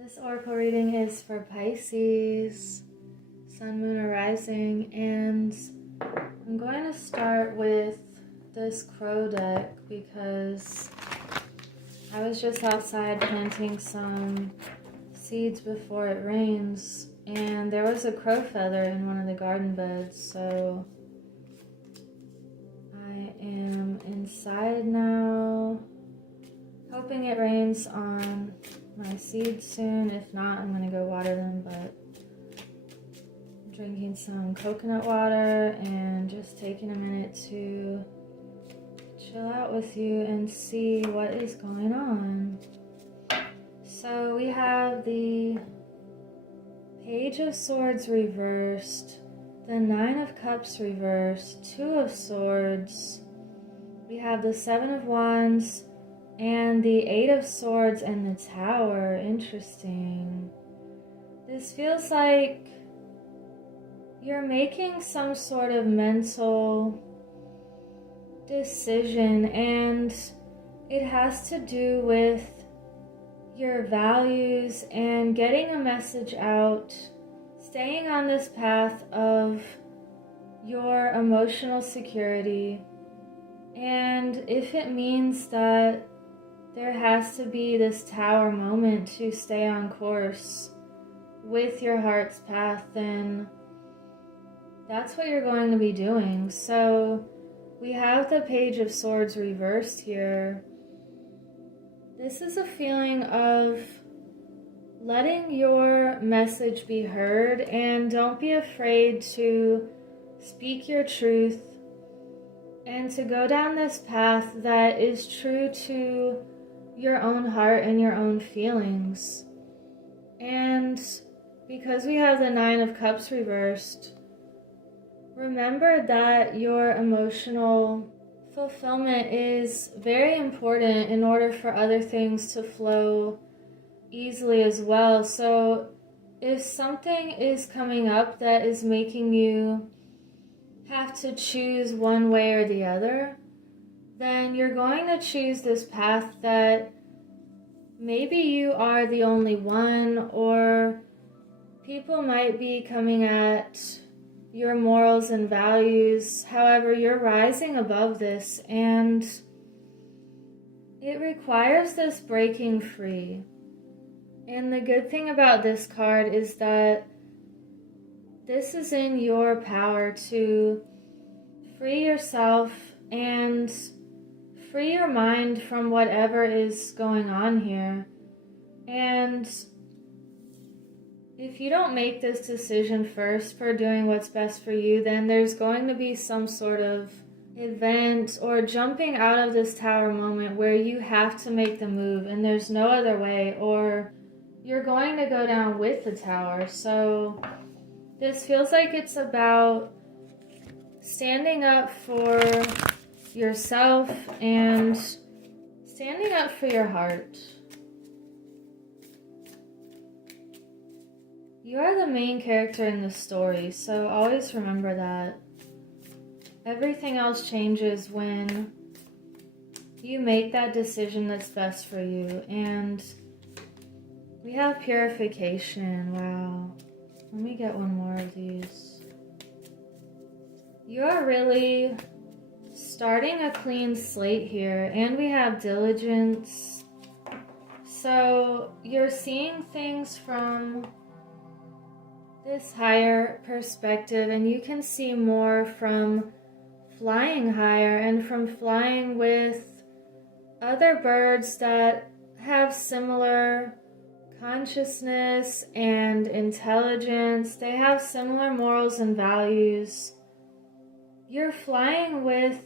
This oracle reading is for Pisces, Sun, Moon, or Rising, and I'm going to start with this crow deck because I was just outside planting some seeds before it rains, and there was a crow feather in one of the garden beds, so I am inside now, hoping it rains on my seeds soon. If not, I'm gonna go water them, but I'm drinking some coconut water and just taking a minute to chill out with you and see what is going on. So we have the Page of Swords reversed, the Nine of Cups reversed, Two of Swords, we have the Seven of Wands, and the Eight of Swords and the Tower. Interesting. This feels like you're making some sort of mental decision, and it has to do with your values and getting a message out, staying on this path of your emotional security. And if it means that there has to be this tower moment to stay on course with your heart's path, then that's what you're going to be doing. So we have the Page of Swords reversed here. This is a feeling of letting your message be heard, and don't be afraid to speak your truth and to go down this path that is true to your own heart and your own feelings. And because we have the Nine of Cups reversed, remember that your emotional fulfillment is very important in order for other things to flow easily as well. So if something is coming up that is making you have to choose one way or the other, then you're going to choose this path that maybe you are the only one, or people might be coming at your morals and values. However, you're rising above this, and it requires this breaking free. And the good thing about this card is that this is in your power to free yourself and free your mind from whatever is going on here. And if you don't make this decision first for doing what's best for you, then there's going to be some sort of event or jumping out of this tower moment where you have to make the move and there's no other way, or you're going to go down with the tower. So this feels like it's about standing up for yourself and standing up for your heart. You are the main character in the story, so always remember that. Everything else changes when you make that decision that's best for you. And we have purification. Wow. Let me get one more of these. You are really starting a clean slate here, and we have diligence. So you're seeing things from this higher perspective, and you can see more from flying higher and from flying with other birds that have similar consciousness and intelligence. They have similar morals and values. You're flying with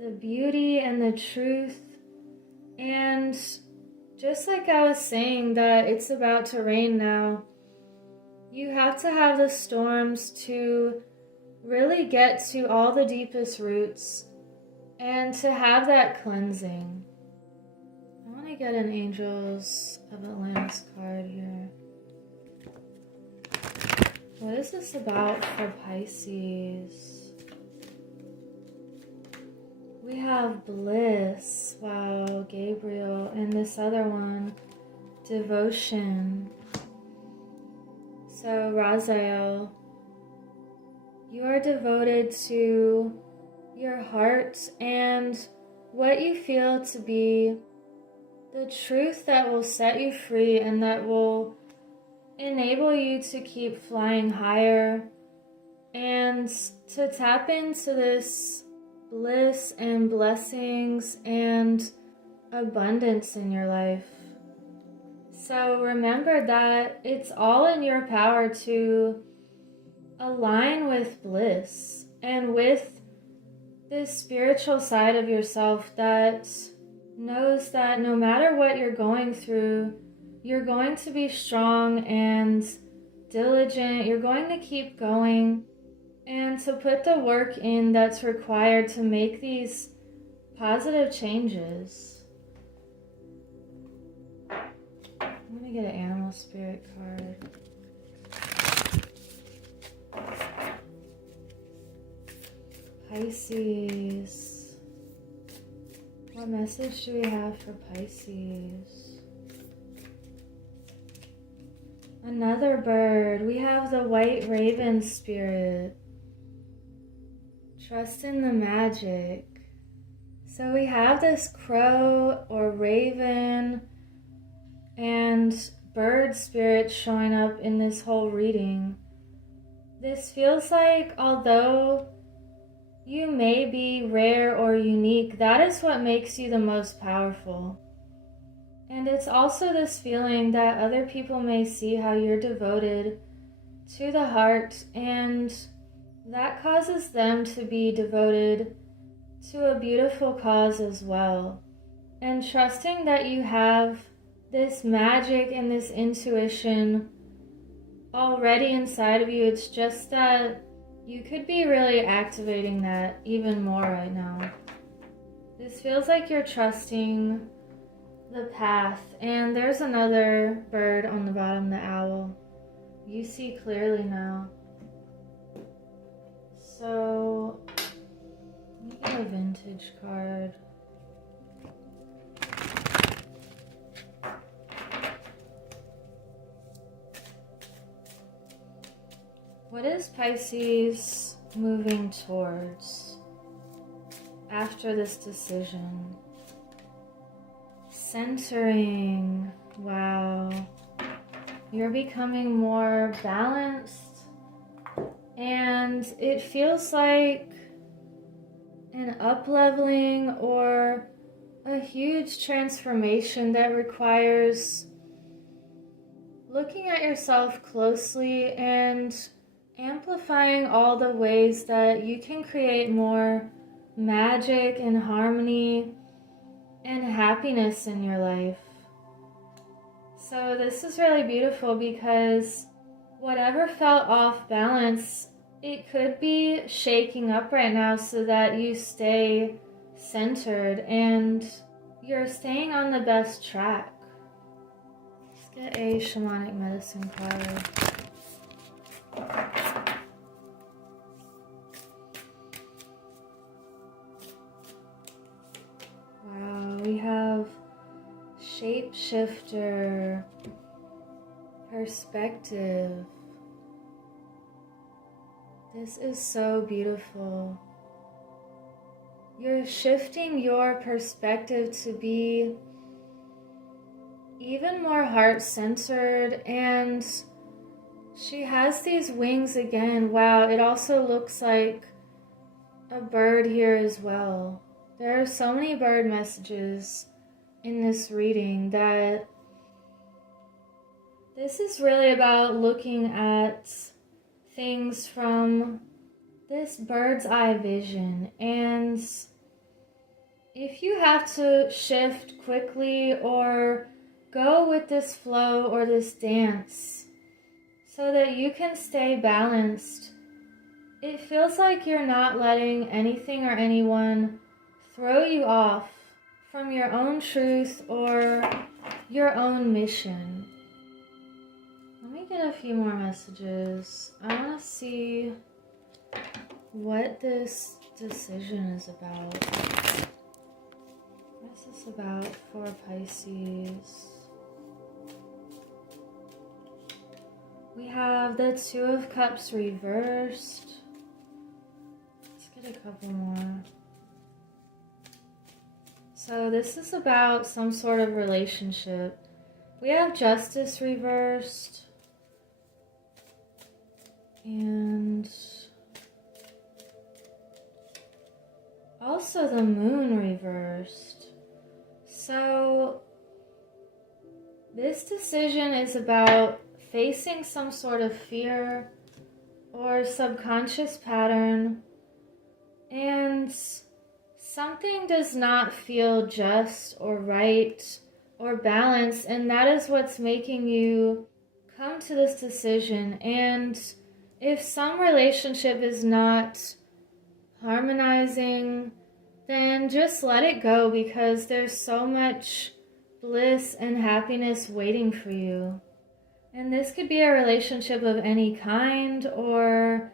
the beauty and the truth. And just like I was saying that it's about to rain now, you have to have the storms to really get to all the deepest roots and to have that cleansing. I want to get an Angels of Atlantis card here. What is this about for Pisces? We have bliss. Wow, Gabriel. And this other one, devotion. So Raziel, you are devoted to your heart and what you feel to be the truth that will set you free and that will enable you to keep flying higher and to tap into this bliss and blessings and abundance in your life. So remember that it's all in your power to align with bliss and with this spiritual side of yourself that knows that no matter what you're going through, you're going to be strong and diligent. You're going to keep going and to put the work in that's required to make these positive changes. I'm going to get an animal spirit card. Pisces. What message do we have for Pisces? Another bird. We have the white raven spirit. Trust in the magic. So we have this crow or raven and bird spirit showing up in this whole reading. This feels like, although you may be rare or unique, that is what makes you the most powerful. And it's also this feeling that other people may see how you're devoted to the heart, and that causes them to be devoted to a beautiful cause as well. And trusting that you have this magic and this intuition already inside of you, it's just that you could be really activating that even more right now. This feels like you're trusting the path. And there's another bird on the bottom, the owl. You see clearly now. So, let me get a vintage card. What is Pisces moving towards after this decision? Centering. Wow. You're becoming more balanced, and it feels like an up-leveling or a huge transformation that requires looking at yourself closely and amplifying all the ways that you can create more magic and harmony and happiness in your life. So this is really beautiful because whatever felt off balance, it could be shaking up right now so that you stay centered and you're staying on the best track. Let's get a shamanic medicine card. Wow, we have shapeshifter, perspective. This is so beautiful. You're shifting your perspective to be even more heart-centered, and she has these wings again. Wow, it also looks like a bird here as well. There are so many bird messages in this reading that this is really about looking at things from this bird's eye vision. And if you have to shift quickly or go with this flow or this dance so that you can stay balanced, it feels like you're not letting anything or anyone throw you off from your own truth or your own mission. Let me get a few more messages. I want to see what this decision is about. What is this about for Pisces? have the Two of Cups reversed. Let's get a couple more. So this is about some sort of relationship. We have Justice reversed. And also the Moon reversed. So this decision is about facing some sort of fear or subconscious pattern, and something does not feel just or right or balanced, and that is what's making you come to this decision. And if some relationship is not harmonizing, then just let it go, because there's so much bliss and happiness waiting for you. And this could be a relationship of any kind, or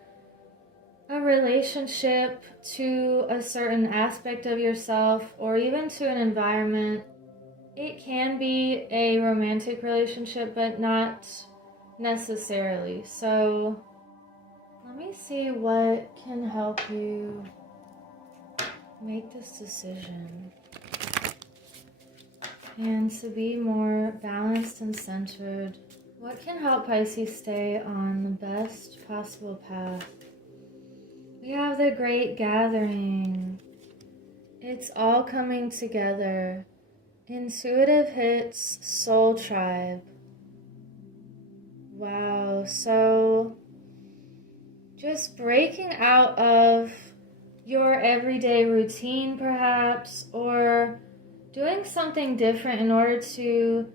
a relationship to a certain aspect of yourself, or even to an environment. It can be a romantic relationship, but not necessarily. So let me see what can help you make this decision and to be more balanced and centered. What can help Pisces stay on the best possible path? We have the Great Gathering. It's all coming together. Intuitive hits, Soul Tribe. Wow, so just breaking out of your everyday routine perhaps, or doing something different in order to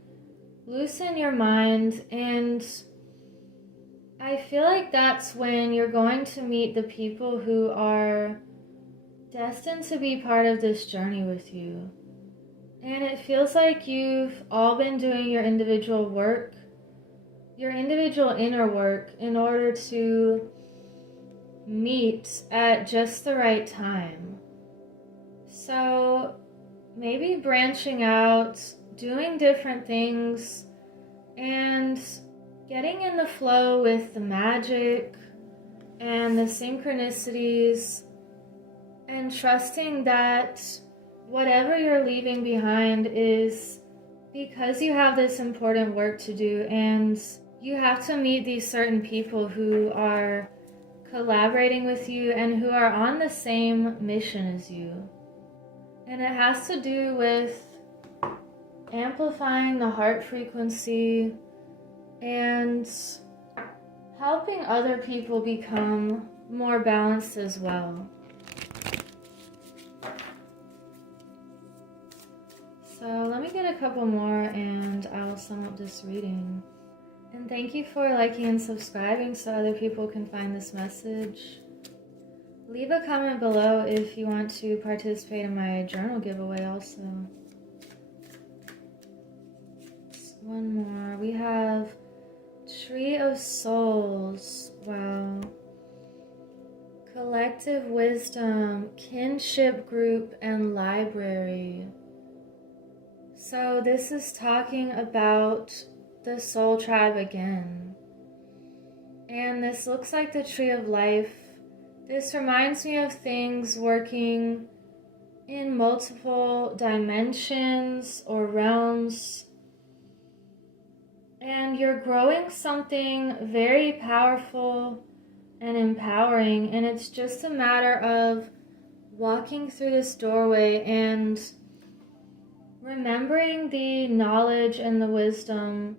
loosen your mind. And I feel like that's when you're going to meet the people who are destined to be part of this journey with you. And it feels like you've all been doing your individual work, your individual inner work, in order to meet at just the right time. So maybe branching out, doing different things, and getting in the flow with the magic and the synchronicities, and trusting that whatever you're leaving behind is because you have this important work to do, and you have to meet these certain people who are collaborating with you and who are on the same mission as you. And it has to do with amplifying the heart frequency and helping other people become more balanced as well. So let me get a couple more and I'll sum up this reading. And thank you for liking and subscribing so other people can find this message. Leave a comment below if you want to participate in my journal giveaway also. One more. We have Tree of Souls. Wow. Collective Wisdom, Kinship Group, and Library. So this is talking about the Soul Tribe again. And this looks like the Tree of Life. This reminds me of things working in multiple dimensions or realms. And you're growing something very powerful and empowering. And it's just a matter of walking through this doorway and remembering the knowledge and the wisdom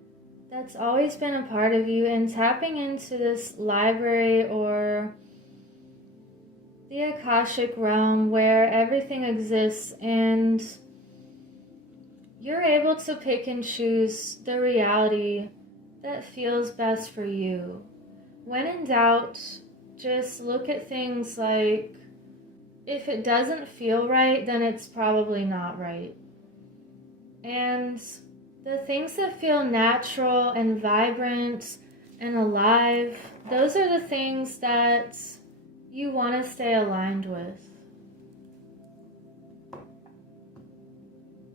that's always been a part of you, and tapping into this library or the Akashic realm where everything exists, and you're able to pick and choose the reality that feels best for you. When in doubt, just look at things like, if it doesn't feel right, then it's probably not right. And the things that feel natural and vibrant and alive, those are the things that you want to stay aligned with.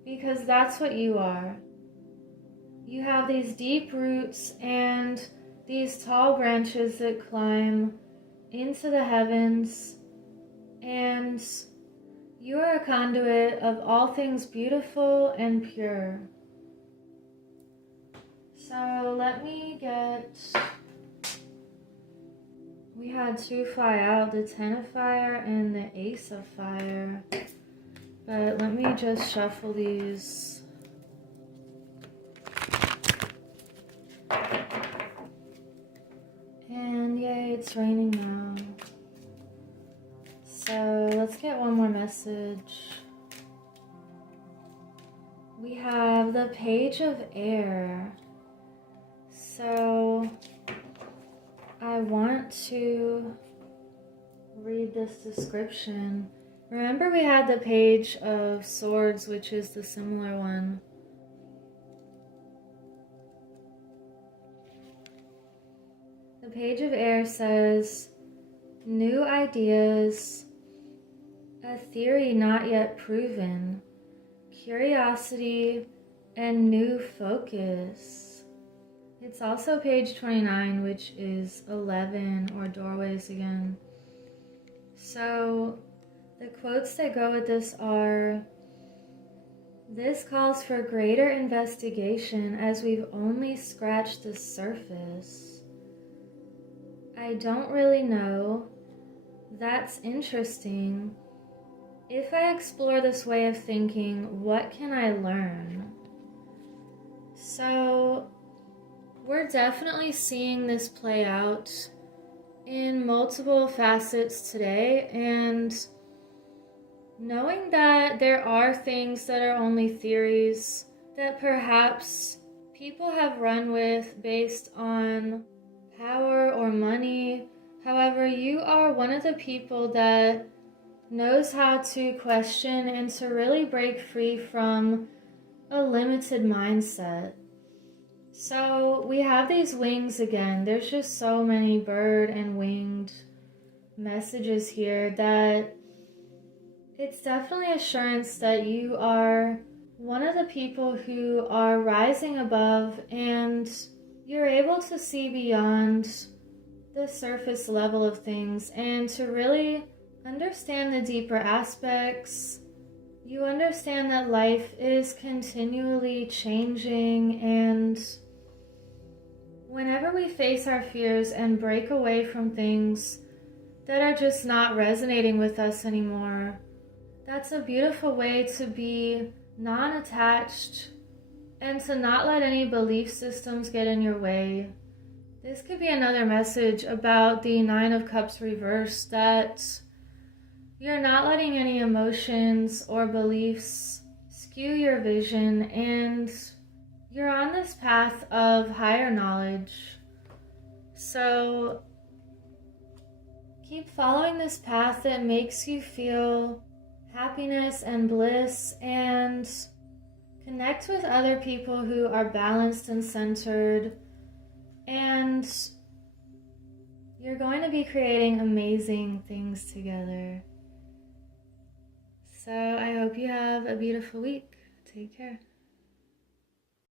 Because that's what you are. You have these deep roots and these tall branches that climb into the heavens, and you are a conduit of all things beautiful and pure. So let me get, we had 2 fly out, the 10 of fire and the ace of fire. But let me just shuffle these. And yay, it's raining now. So let's get one more message. We have the Page of Air. So I want to read this description. Remember we had the Page of Swords, which is the similar one. The Page of Air says, new ideas, a theory not yet proven, curiosity, and new focus. It's also page 29, which is 11, or doorways again. So the quotes that go with this are, this calls for greater investigation as we've only scratched the surface. I don't really know. That's interesting. If I explore this way of thinking, what can I learn? So we're definitely seeing this play out in multiple facets today, and knowing that there are things that are only theories that perhaps people have run with based on power or money. However, you are one of the people that knows how to question and to really break free from a limited mindset. So we have these wings again. There's just so many bird and winged messages here that it's definitely assurance that you are one of the people who are rising above, and you're able to see beyond the surface level of things and to really understand the deeper aspects. You understand that life is continually changing, and whenever we face our fears and break away from things that are just not resonating with us anymore, that's a beautiful way to be non-attached and to not let any belief systems get in your way. This could be another message about the 9 of Cups reversed, that you're not letting any emotions or beliefs skew your vision, and you're on this path of higher knowledge. So keep following this path that makes you feel happiness and bliss, and connect with other people who are balanced and centered, and you're going to be creating amazing things together. So I hope you have a beautiful week. Take care.